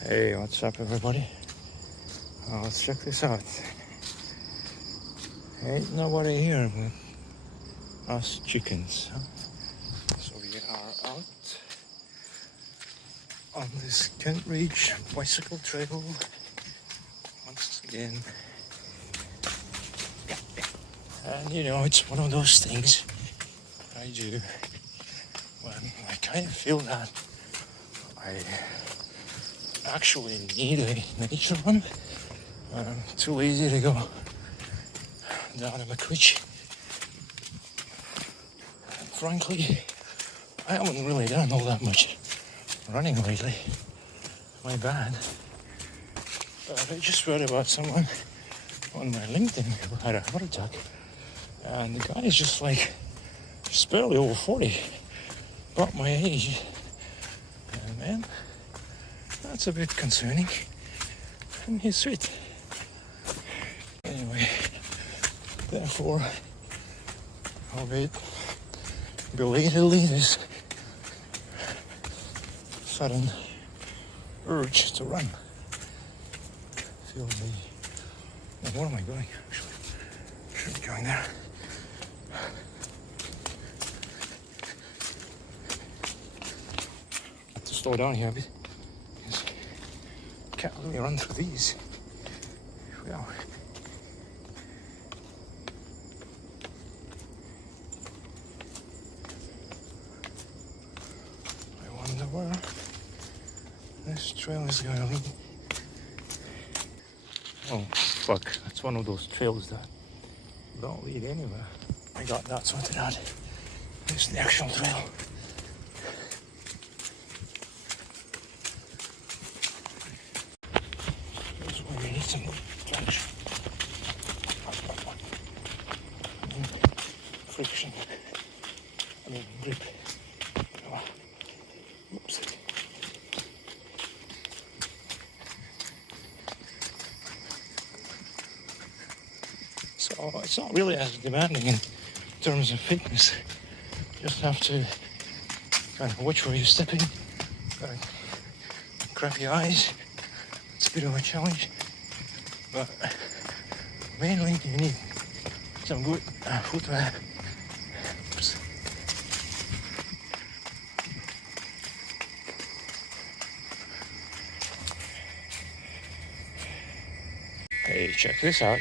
Hey, what's up everybody? Let's check this out. Ain't nobody here but us chickens. Huh? So we are out on this Kent Ridge bicycle trail once again. And you know, it's one of those things I do when I kind of feel that I actually need a nature run. I'm too lazy to go down in McQuitch. And frankly, I haven't really done all that much running lately. My bad. But I just read about someone on my LinkedIn who had a heart attack. And the guy is just barely over 40. About my age. And man, that's a bit concerning. And he's sweet. Anyway, therefore, albeit belatedly, this sudden urge to run filled me. Now, where am I going? Actually, should be going there. Have to slow down here a bit because I can't really run through these. Well. Where this trail is gonna lead. Oh fuck, that's one of those trails that don't lead anywhere. I got that sorted out. This is the actual trail. Here's where we need some traction. Friction. I mean grip. Oops. So it's not really as demanding in terms of fitness. You just have to kind of watch where you're stepping, grab your eyes. It's a bit of a challenge, but mainly you need some good footwear. Oops. Hey, check this out.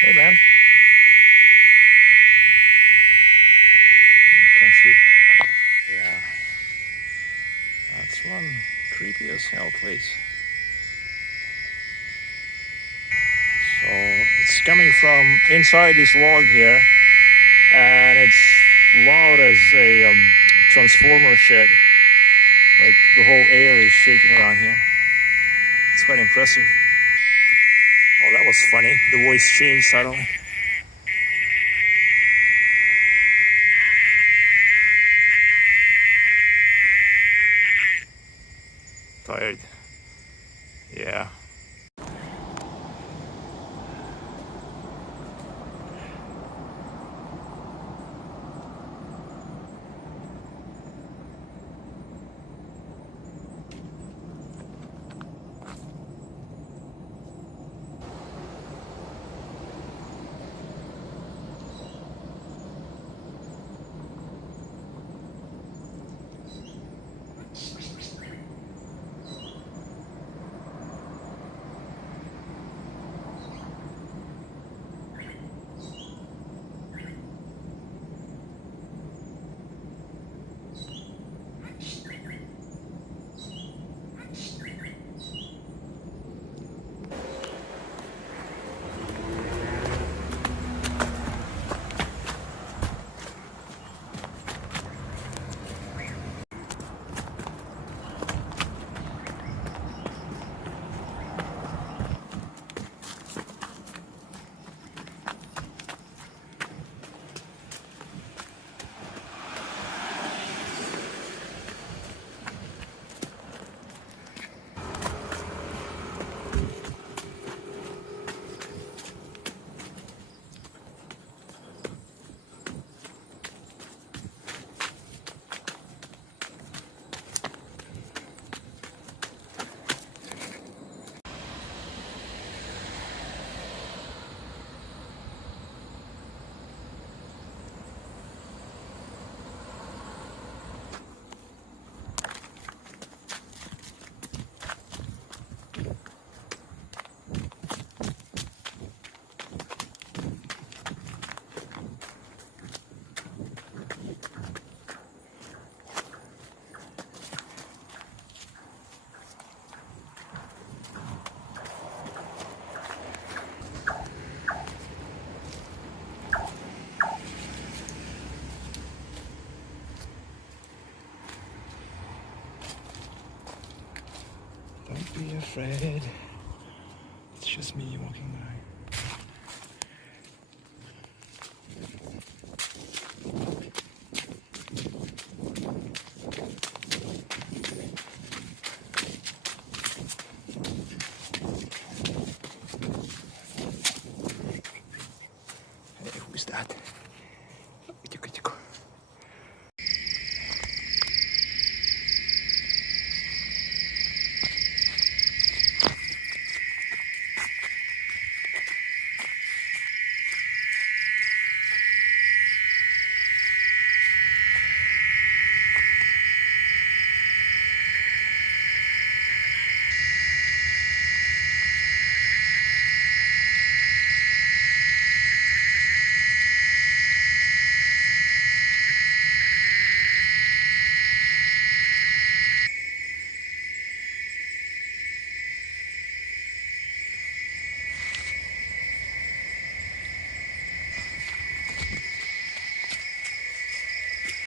Hey man. Oh, can't sleep. Yeah. That's one creepy as hell place. So it's coming from inside this log here, and it's loud as a transformer shed. Like the whole air is shaking around here. It's quite impressive. Oh, that was funny. The voice changed suddenly. Tired. Yeah. be afraid. It's just me walking by.